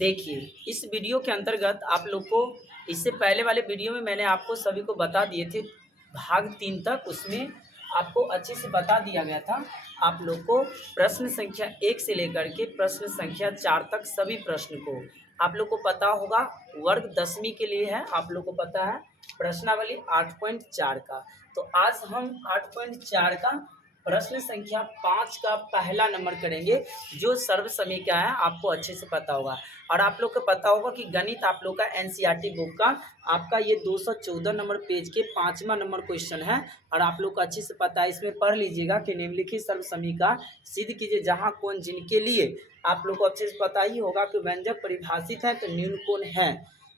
देखिए, इस वीडियो के अंतर्गत आप लोग को इससे पहले वाले वीडियो में मैंने आपको सभी को बता दिए थे भाग 3 तक, उसमें आपको अच्छे से बता दिया गया था। आप लोग को प्रश्न संख्या 1 से लेकर के प्रश्न संख्या 4 तक सभी प्रश्न को आप लोग को पता होगा। वर्ग 10वीं के लिए है, आप लोग को पता है प्रश्नावली 8.4 का। तो आज हम 8.4 का प्रश्न संख्या 5 का पहला नंबर करेंगे, जो सर्व समीकरण है, आपको अच्छे से पता होगा। और आप लोग को पता होगा कि गणित आप लोग का एनसीईआरटी बुक का आपका ये 214 नंबर पेज के 5वां नंबर क्वेश्चन है। और आप लोग को अच्छे से पता है, इसमें पढ़ लीजिएगा कि निम्नलिखित सर्व समीकरण सिद्ध कीजिए जहाँ कौन जिनके लिए आप लोग को अच्छे से पता ही होगा कि व्यंजक परिभाषित है तो न्यून कौन है,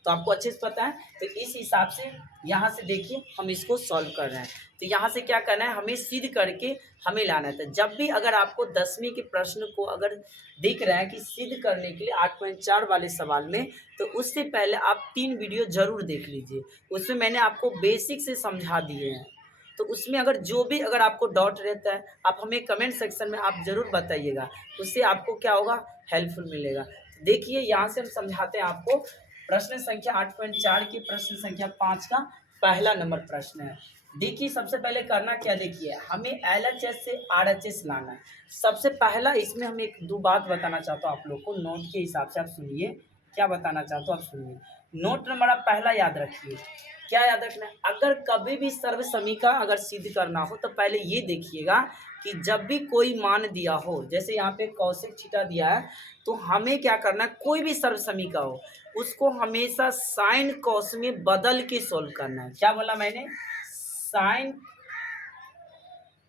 तो आपको अच्छे से पता है। तो इस हिसाब से यहाँ से देखिए हम इसको सॉल्व कर रहे हैं। तो यहाँ से क्या करना है, हमें सिद्ध करके हमें लाना है। तो जब भी अगर आपको 10वीं के प्रश्न को अगर दिख रहा है कि सिद्ध करने के लिए 8.4 वाले सवाल में, तो उससे पहले आप 3 वीडियो जरूर देख लीजिए। उसमें मैंने आपको बेसिक से समझा दिए हैं। तो उसमें अगर जो भी अगर आपको डाउट रहता है, आप हमें कमेंट सेक्शन में आप ज़रूर बताइएगा, उससे आपको क्या होगा, हेल्पफुल मिलेगा। तो देखिए यहाँ से हम समझाते हैं आपको। प्रश्न संख्या 8.4 की प्रश्न संख्या 5 का पहला नंबर प्रश्न है। देखिए सबसे पहले करना क्या, देखिए हमें एलएचएस से आरएचएस लाना है। सबसे पहला इसमें हम एक दो बात बताना चाहता हूँ आप लोग को, नोट के हिसाब से आप सुनिए। क्या बताना चाहता हूँ आप सुनिए। नोट नंबर आप पहला याद रखिए। क्या याद रखना है, अगर कभी भी सर्व समीकरण अगर सिद्ध करना हो तो पहले ये देखिएगा कि जब भी कोई मान दिया हो, जैसे यहाँ पे कौशिक थीटा दिया है, तो हमें क्या करना है, कोई भी सर्व समीकरण हो उसको हमेशा साइन कॉस में बदल के सोल्व करना है। क्या बोला मैंने, साइन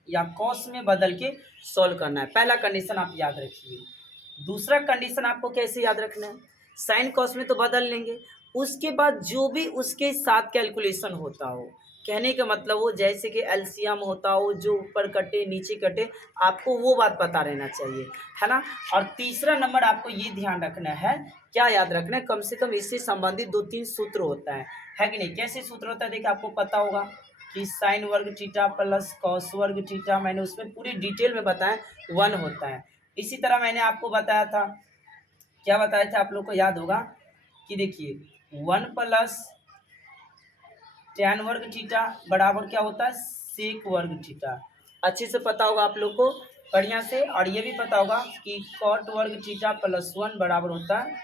या कॉस में बदल के सोल्व करना है। पहला कंडीशन आप याद रखिए। दूसरा कंडीशन आपको कैसे याद रखना है, साइन कॉस में तो बदल लेंगे, उसके बाद जो भी उसके साथ कैलकुलेशन होता हो, कहने का मतलब वो जैसे कि एलसीएम होता हो, जो ऊपर कटे नीचे कटे, आपको वो बात पता रहना चाहिए, है ना। और तीसरा नंबर आपको ये ध्यान रखना है, क्या याद रखना है, कम से कम इससे संबंधित 2-3 सूत्र होता है कि नहीं। कैसे सूत्र होता है, देखिए आपको पता होगा कि साइन वर्ग थीटा प्लस कॉस वर्ग थीटा, मैंने उसमें पूरी डिटेल में बताया 1 होता है। इसी तरह मैंने आपको बताया था, क्या बताया था आप लोग को याद होगा कि देखिए 1 प्लस टैन वर्ग थीटा बराबर क्या होता है, सेक वर्ग थीटा। अच्छे से पता होगा आप लोग को बढ़िया से। और ये भी पता होगा कि कॉट वर्ग थीटा प्लस 1 बराबर होता है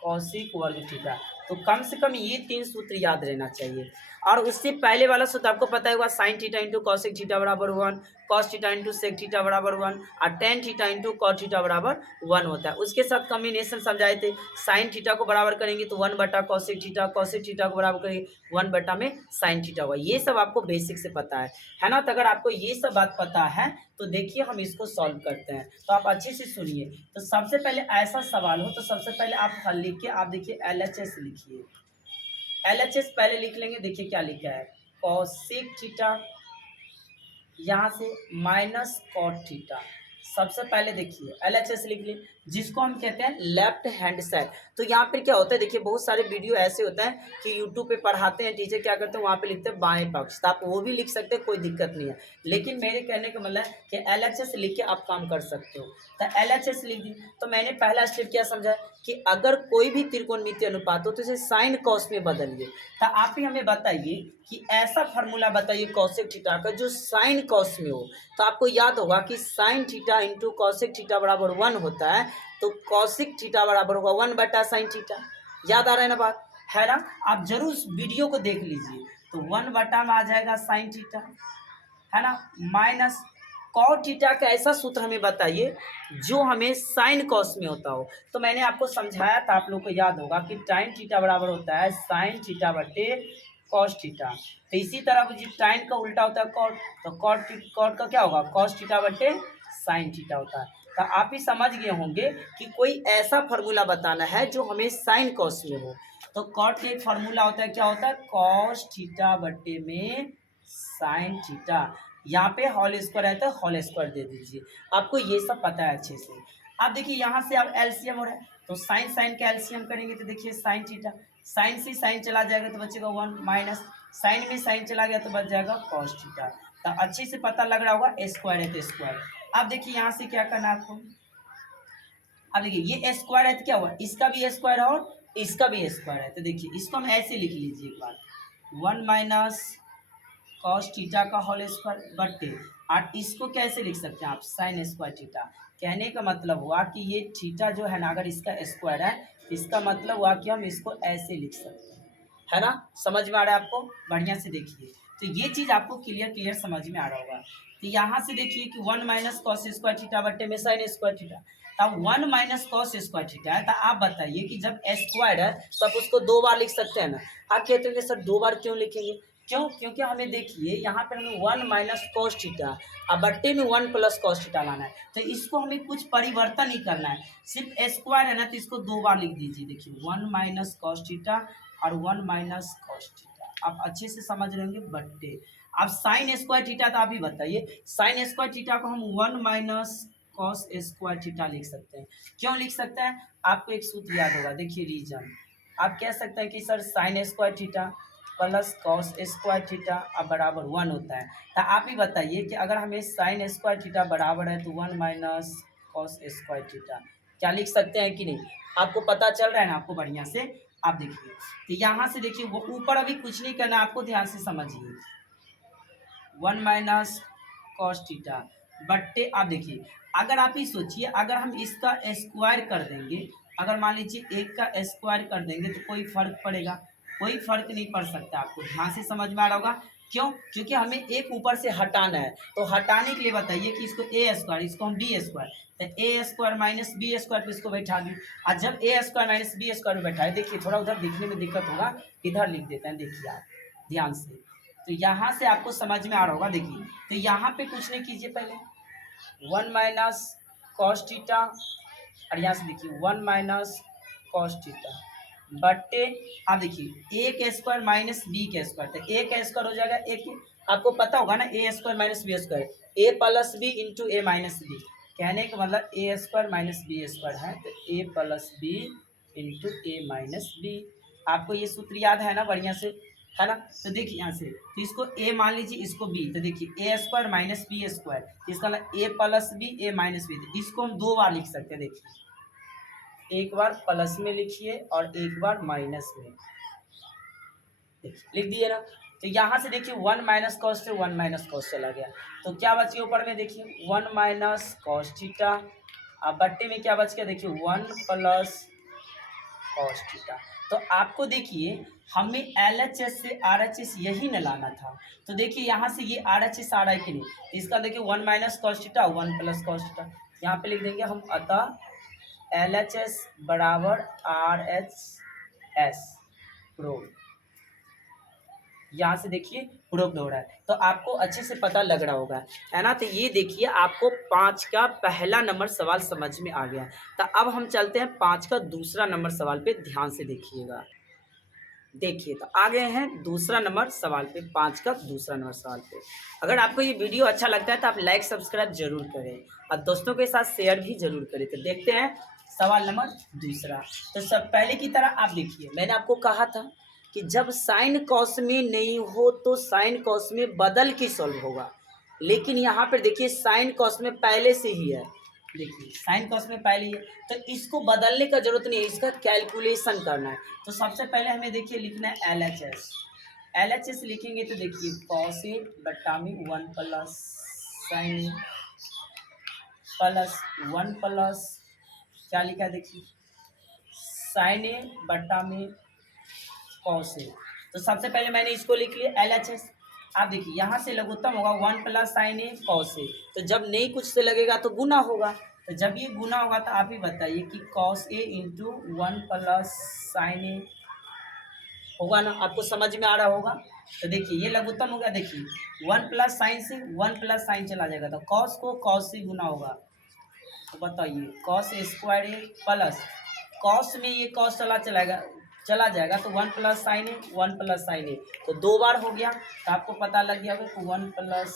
कौशिक वर्ग थीटा। तो कम से कम ये 3 सूत्र याद रहना चाहिए। और उससे पहले वाला सूत्र आपको पता होगा, sine theta into cosec theta बराबर 1, cos theta into sec theta बराबर 1, और tan theta into cot theta बराबर 1 होता है। उसके साथ कॉम्बिनेशन समझाए थे, साइन थीटा को बराबर करेंगे तो 1 बटा कौशिक थीटा, कौशिक थीटा को बराबर करेंगे 1 बटा में साइन थीटा होगा। ये सब आपको बेसिक से पता है ना। तो अगर आपको ये सब बात पता है तो देखिए हम इसको सॉल्व करते हैं। तो आप अच्छे से सुनिए। तो सबसे पहले ऐसा सवाल हो तो सबसे पहले आप हल लिख के आप देखिए एलएचएस लिखिए। एलएचएस पहले लिख लेंगे। देखिए क्या लिखा है, कॉसेक थीटा यहाँ से माइनस कॉट थीटा। सबसे पहले देखिए एलएचएस लिख लिए, जिसको हम कहते हैं लेफ्ट हैंड साइड। तो यहाँ पर क्या होता है, देखिए बहुत सारे वीडियो ऐसे होते हैं कि यूट्यूब पे पढ़ाते हैं टीचर, क्या करते हैं वहाँ पे लिखते हैं बाएं पक्ष। तो आप वो भी लिख सकते हैं, कोई दिक्कत नहीं है। लेकिन मेरे कहने का मतलब है कि एलएचएस लिख के आप काम कर सकते हो। तो एलएचएस लिख दी। तो मैंने पहला स्टेप क्या समझा कि अगर कोई भी त्रिकोणमितीय अनुपात हो तो इसे साइन कॉस में बदलिए। तो आप ही हमें बताइए कि ऐसा फार्मूला बताइए कॉसेक थीटा का जो साइन कॉस में हो। तो आपको याद होगा कि sign theta into cosec theta बराबर 1 होता है, तो कॉसेक थीटा बराबर होगा 1 बटा साइन थीटा। याद आ रहा है ना बात, है ना। आप जरूर वीडियो को देख लीजिए। तो 1 बटा में आ जाएगा साइन थीटा, है ना, माइनस कॉट थीटा का ऐसा सूत्र हमें बताइए जो हमें साइन कॉस में होता हो। तो मैंने आपको समझाया था, आप लोग को याद होगा कि टाइन थीटा बराबर होता है साइन थीटा बटे कॉस थीटा। तो इसी तरह जो टाइन का उल्टा होता है कॉट, तो कॉट का क्या होगा, कॉस थीटा बटे साइन थीटा होता है। तो आप ही समझ गए होंगे कि कोई ऐसा फार्मूला बताना है जो हमें साइन कॉस में हो। तो कॉट का एक फार्मूला होता है, क्या होता है, कॉस थीटा बटे में साइन थीटा। यहाँ पे होल स्क्वायर रहता है, होल स्क्वायर दे दीजिए। आपको ये सब पता है अच्छे से। अब देखिए यहाँ से अब एलसीएम हो रहा है, तो साइन साइन का एलसीएम करेंगे तो देखिए साइन थीटा, साइन से साइन चला जाएगा तो बचेगा 1, माइनस साइन में साइन चला गया तो बच जाएगा कॉस थीटा। तो अच्छे से पता लग रहा होगा, स्क्वायर है तो स्क्वायर। अब देखिए यहाँ से क्या करना है आपको, अब देखिए ये स्क्वायर है तो क्या हुआ, इसका भी स्क्वायर है और इसका भी स्क्वायर है, तो देखिए इसको हम ऐसे लिख लीजिए एक बार, 1 माइनस कॉस थीटा का होल स्क्वायर बटे, और इसको कैसे लिख सकते हैं आप, साइन स्क्वायर थीटा। कहने का मतलब हुआ कि ये थीटा जो है ना, अगर इसका स्क्वायर है, इसका मतलब हुआ कि हम इसको ऐसे लिख सकते हैं, है ना। समझ में आ रहा है आपको, बढ़िया से देखिए, तो ये चीज़ आपको क्लियर समझ में आ रहा होगा। तो यहाँ से देखिए कि 1 माइनस कॉस स्क्वायर थीटा बट्टे में साइन स्क्वायर थीटा, तब 1 माइनस कॉस स्क्वायर थीटा है, तो आप बताइए कि जब स्क्वायर है तो आप उसको 2 बार लिख सकते हैं ना। आप कहते हैं सर 2 बार क्यों लिखेंगे, क्यों, क्योंकि हमें देखिए यहाँ पर हमें 1 माइनस कॉस थीटा और बट्टे में 1 प्लस कॉस थीटा लाना है, तो इसको हमें कुछ परिवर्तन ही करना है, सिर्फ स्क्वायर है ना, तो इसको 2 बार लिख दीजिए। देखिए 1 माइनस कॉस थीटा और 1 माइनस कॉस थीटा, आप अच्छे से समझ रहे होंगे, बट्टे। अब साइन स्क्वायर थीटा, तो आप ही बताइए, साइन स्क्वायर थीटा को हम 1 माइनस कॉस स्क्वायर थीटा लिख सकते हैं। क्यों लिख सकते हैं, आपको एक सूत्र याद होगा, देखिए रीजन, आप कह सकते हैं कि sir sine square theta plus cos square theta अब बराबर 1 होता है, तो आप ही बताइए कि अगर हमें साइन स्क्वायर थीटा बराबर है तो 1 माइनस कॉस स्क्वायर थीटा क्या लिख सकते हैं कि नहीं, आपको पता चल रहा है ना, आपको बढ़िया से आप देखिए। तो यहाँ से देखिए वो ऊपर अभी कुछ नहीं करना, आपको ध्यान से समझिए, 1 माइनस कॉस थीटा बट्टे, आप देखिए अगर आप ही सोचिए, अगर हम इसका स्क्वायर कर देंगे, अगर मान लीजिए एक का स्क्वायर कर देंगे तो कोई फर्क पड़ेगा, कोई फर्क नहीं पड़ सकता, आपको ध्यान से समझ में आ रहा होगा। क्यों, क्योंकि हमें एक ऊपर से हटाना है, तो हटाने के लिए बताइए कि इसको ए स्क्वायर, इसको हम बी स्क्वायर, तो ए स्क्वायर माइनस बी स्क्वायर पे इसको बैठा दी, और जब ए स्क्वायर माइनस बी स्क्वायर में बैठाए, देखिए थोड़ा उधर दिखने में दिक्कत होगा, इधर लिख देते हैं, देखिए आप ध्यान से, तो यहाँ से आपको समझ में आ रहा होगा। देखिए तो यहाँ पे कुछ नहीं कीजिए, पहले 1 माइनस कॉस थीटा, और यहाँ से देखिए 1 माइनस कॉस थीटा बट्टे, आप देखिए ए के स्क्वायर माइनस बी के स्क्वायर, तो ए का स्क्वायर हो जाएगा ए के, आपको पता होगा ना ए स्क्वायर माइनस बी स्क्वायर, ए प्लस बी इंटू ए माइनस बी, कहने का मतलब ए स्क्वायर माइनस बी स्क्वायर है, तो ए प्लस बी इंटू ए माइनस बी, आपको ये सूत्र याद है ना, बढ़िया से, है ना। तो देखिए यहाँ से, तो इसको a मान लीजिए, इसको b, तो देखिए A square minus B square, इसका मतलब a plus B A minus B, तो इसको हम 2 बार लिख सकते हैं। देखिए एक बार प्लस में लिखिए और एक बार माइनस में, लिख दिए ना। तो यहाँ से देखिए 1 माइनस कॉस से 1 माइनस कॉस चला गया, तो क्या बच गया ऊपर में, देखिए 1 माइनस कॉस थीटा, अब बट्टे में क्या बच गया, देखिए 1 प्लस कॉस थीटा। तो आपको देखिए हमें LHS से RHS यही न लाना था, तो देखिए यहाँ से ये RHS आ रहा है कि नहीं, तो इसका देखिए 1 minus cos theta 1 plus cos theta, यहाँ पे लिख देंगे हम, अतः LHS बराबर RHS प्रूव, यहाँ से देखिए प्रूव हो रहा है, तो आपको अच्छे से पता लग रहा होगा, है ना। तो ये देखिए आपको 5 का पहला नंबर सवाल समझ में आ गया। तो अब हम चलते हैं 5 का दूसरा नंबर सवाल पे, ध्यान से देखिएगा। देखिए तो आ गए हैं दूसरा नंबर सवाल पे, 5 का दूसरा नंबर सवाल पे। अगर आपको ये वीडियो अच्छा लगता है तो आप लाइक सब्सक्राइब जरूर करें और दोस्तों के साथ शेयर भी जरूर करें। तो देखते हैं सवाल नंबर दूसरा। तो सब पहले की तरह आप देखिए, मैंने आपको कहा था कि जब साइन कॉस में नहीं हो तो साइन कॉस में बदल के सॉल्व होगा, लेकिन यहाँ पर देखिए साइन कॉस में पहले से ही है, देखिए साइन कॉस में पहले ही है, तो इसको बदलने का जरूरत नहीं है, इसका कैलकुलेशन करना है। तो सबसे पहले हमें देखिए लिखना है LHS लिखेंगे तो देखिए कॉस ए बट्टा में 1 प्लस साइन प्लस 1 प्लस क्या लिखा है, देखिए साइन ए बट्टा में कॉस ए। तो सबसे पहले मैंने इसको लिख लिया LHS। आप देखिए यहाँ से लघुत्तम होगा 1 plus sign A cos A, तो जब नहीं कुछ से लगेगा तो गुना होगा, तो जब ये गुना होगा तो आप ही बताइए कि cos A into 1 plus sign ए होगा ना, आपको समझ में आ रहा होगा। तो देखिए ये लघुत्तम हो गया, देखिए 1 प्लस साइन से 1 प्लस साइन चला जाएगा, तो कॉस को कॉस से गुना होगा, तो बताइए कॉस स्क्वायर ए प्लस कॉस में ये कॉस चला जाएगा तो 1 प्लस साइन ए 1 प्लस साइन ए, तो 2 बार हो गया, तो आपको पता लग गया होगा कि 1 प्लस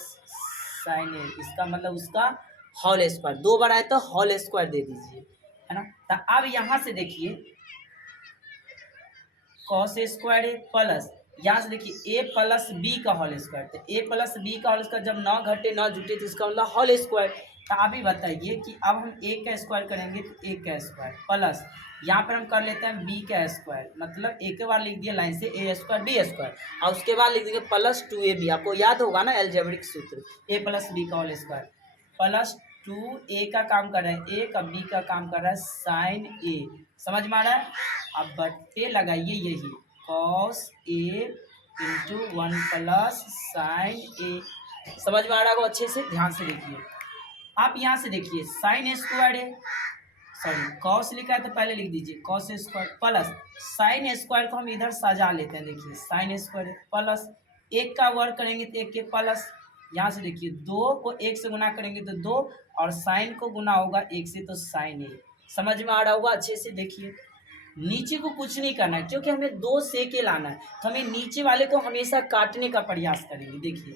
साइन ए, इसका मतलब उसका होल स्क्वायर, 2 बार आए तो होल स्क्वायर दे दीजिए, है ना। तो अब यहाँ से देखिए कॉस स्क्वायर ए प्लस यहाँ से देखिए ए प्लस बी का होल स्क्वायर, तो ए प्लस बी का होल स्क्वायर जब 9 घटे 9 जुटे तो इसका मतलब होल स्क्वायर, तो आप ही बताइए कि अब हम a का स्क्वायर करेंगे तो a का स्क्वायर प्लस यहाँ पर हम कर लेते हैं b का स्क्वायर, मतलब एक के बाद लिख दिया लाइन से a स्क्वायर b स्क्वायर, और उसके बाद लिख देंगे प्लस 2ab। आपको याद होगा ना अलजेब्रिक सूत्र, a प्लस b का होल स्क्वायर प्लस 2a का काम कर रहा है a का, b का काम कर रहा है साइन a। समझ में आ रहा है? अब बट्टे लगाइए यही cos a into 1 plus sign a। समझ में आ रहा होगा अच्छे से, ध्यान से देखिए। आप यहाँ से देखिए साइन स्क्वायर है, सॉरी कॉस लिखा है तो पहले लिख दीजिए cos square plus sine square को हम इधर सजा लेते हैं। देखिए साइन स्क्वायर प्लस एक का वर्ग करेंगे तो एक के प्लस, यहाँ से देखिए 2 को 1 से गुना करेंगे तो 2, और साइन को गुना होगा 1 से तो साइन ए। समझ में आ रहा होगा अच्छे से। देखिए नीचे को कुछ नहीं करना है क्योंकि हमें 2 से के लाना है, तो हमें नीचे वाले को हमेशा काटने का प्रयास करेंगे। देखिए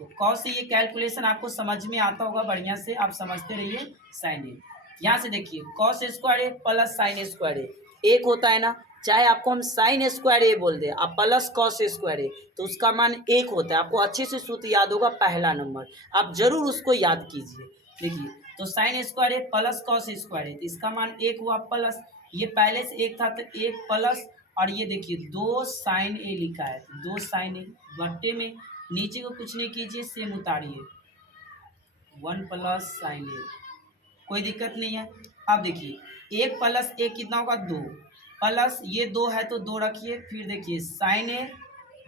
तो कॉस से ये कैलकुलेशन आपको समझ में आता होगा, बढ़िया से आप समझते रहिए। साइन ए यहाँ से देखिए कॉस स्क्वायर ए प्लस साइन स्क्वायर ए एक होता है ना, चाहे आपको हम साइन स्क्वायर ए बोल दे आप प्लस कॉस स्क्वायर ए तो उसका मान एक होता है। आपको अच्छे से सूत्र याद होगा, पहला नंबर आप जरूर उसको याद कीजिए। देखिए तो साइन स्क्वायर ए प्लस कॉस स्क्वायर ए तो इसका मान एक हुआ प्लस, ये पहले से एक था तो एक प्लस, और ये देखिए 2 साइन ए लिखा है 2 साइन ए बट्टे में नीचे को कुछ नहीं कीजिए, सेम उतारिए 1 प्लस साइन ए, कोई दिक्कत नहीं है। अब देखिए 1 प्लस 1 कितना होगा 2, प्लस ये 2 है तो 2 रखिए, फिर देखिए साइन ए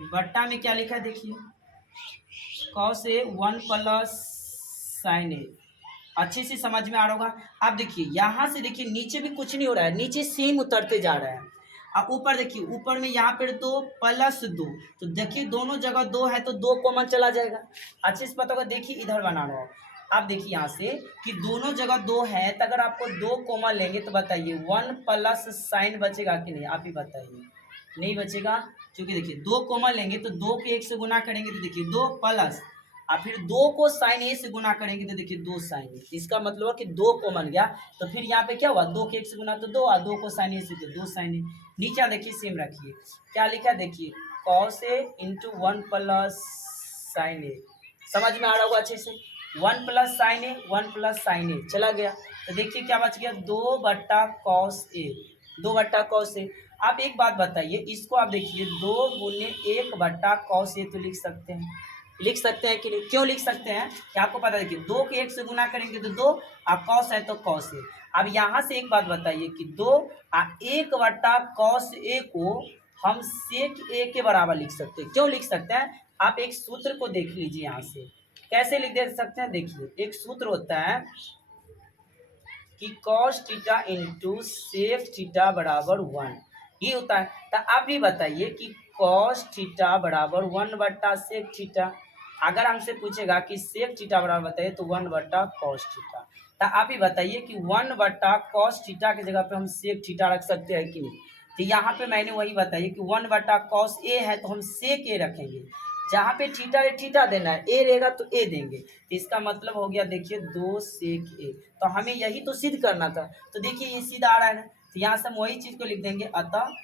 बट्टा में क्या लिखा है देखिए कॉस ए 1 प्लस साइन ए। अच्छे से समझ में आ रहा होगा। अब देखिए यहाँ से देखिए नीचे भी कुछ नहीं हो रहा है, नीचे सेम उतरते जा रहा है। अब ऊपर देखिए ऊपर में यहाँ पर 2 प्लस 2, तो देखिए दोनों जगह 2 है तो 2 कॉमन चला जाएगा। अच्छे से पता होगा। देखिए इधर बना रहा हूँ, आप देखिए यहाँ से कि दोनों जगह 2 है तो अगर आपको 2 कॉमन लेंगे तो बताइए 1 प्लस साइन बचेगा कि नहीं, आप ही बताइए। नहीं बचेगा, क्योंकि देखिए 2 कॉमन लेंगे तो 2 के 1 से गुना करेंगे तो देखिए 2 प्लस, और फिर 2 को साइन ए से गुना करेंगे तो देखिए 2 साइन ए। इसका मतलब है कि 2 कॉमन गया, तो फिर यहाँ पे क्या हुआ 2 के 1 से गुना तो 2, और 2 को साइन ए से तो 2 साइन ए। नीचे देखिए सेम रखिए, क्या लिखा है देखिए cos A into 1 plus sign ए। समझ में आ रहा होगा अच्छे से। 1 प्लस साइन ए 1 प्लस साइन ए चला गया, तो देखिए क्या बच गया 2 बट्टा कॉस ए, 2 बट्टा कॉस ए। आप एक बात बताइए, इसको आप देखिए 2 गुने 1 बट्टा कॉस ए तो लिख सकते हैं, लिख सकते हैं कि नहीं? क्यों लिख सकते हैं कि आपको पता है कि 2 के 1 से गुना करेंगे तो 2, और कॉस है तो कॉस ए। अब यहाँ से एक बात बताइए कि 2 और 1 बट्टा कॉस ए को हम सेक ए के बराबर लिख सकते हैं। क्यों लिख सकते हैं? आप एक सूत्र को देख लीजिए, यहाँ से कैसे लिख दे सकते हैं। देखिए एक सूत्र होता है कि cos theta into sec theta बराबर 1, ये होता है। तो आप ये बताइए कि कॉस थीटा बराबर 1 बट्टा सेक थीटा, अगर हमसे पूछेगा कि सेक थीटा बराबर बताइए तो 1 बट्टा कॉस थीटा। तो आप ही बताइए कि 1 बट्टा कॉस थीटा की जगह पे हम सेक थीटा रख सकते हैं कि नहीं। तो यहाँ पे मैंने वही बताइए कि 1 बट्टा कॉस ए है तो हम सेक ए रखेंगे, जहाँ पे थीटा है थीटा देना है, ए रहेगा तो ए देंगे। तो इसका मतलब हो गया देखिए 2 सेक ए। तो हमें यही तो सिद्ध करना था, तो देखिए ये सीधा आ रहा है ना, तो यहाँ से हम वही चीज़ को लिख देंगे, अतः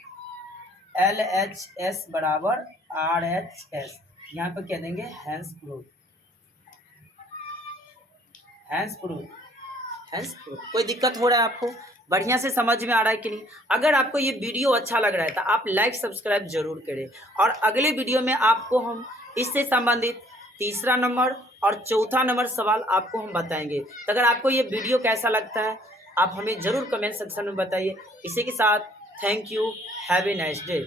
LHS बराबर RHS। यहाँ पर कह देंगे hence proof, hence proof, hence proof. कोई दिक्कत हो रहा है आपको? बढ़िया से समझ में आ रहा है कि नहीं? अगर आपको ये वीडियो अच्छा लग रहा है तो आप लाइक सब्सक्राइब जरूर करें, और अगले वीडियो में आपको हम इससे संबंधित तीसरा नंबर और चौथा नंबर सवाल आपको हम बताएंगे। तो अगर आपको ये वीडियो कैसा लगता है आप हमें ज़रूर कमेंट सेक्शन में बताइए। इसी के साथ thank you, have a nice day.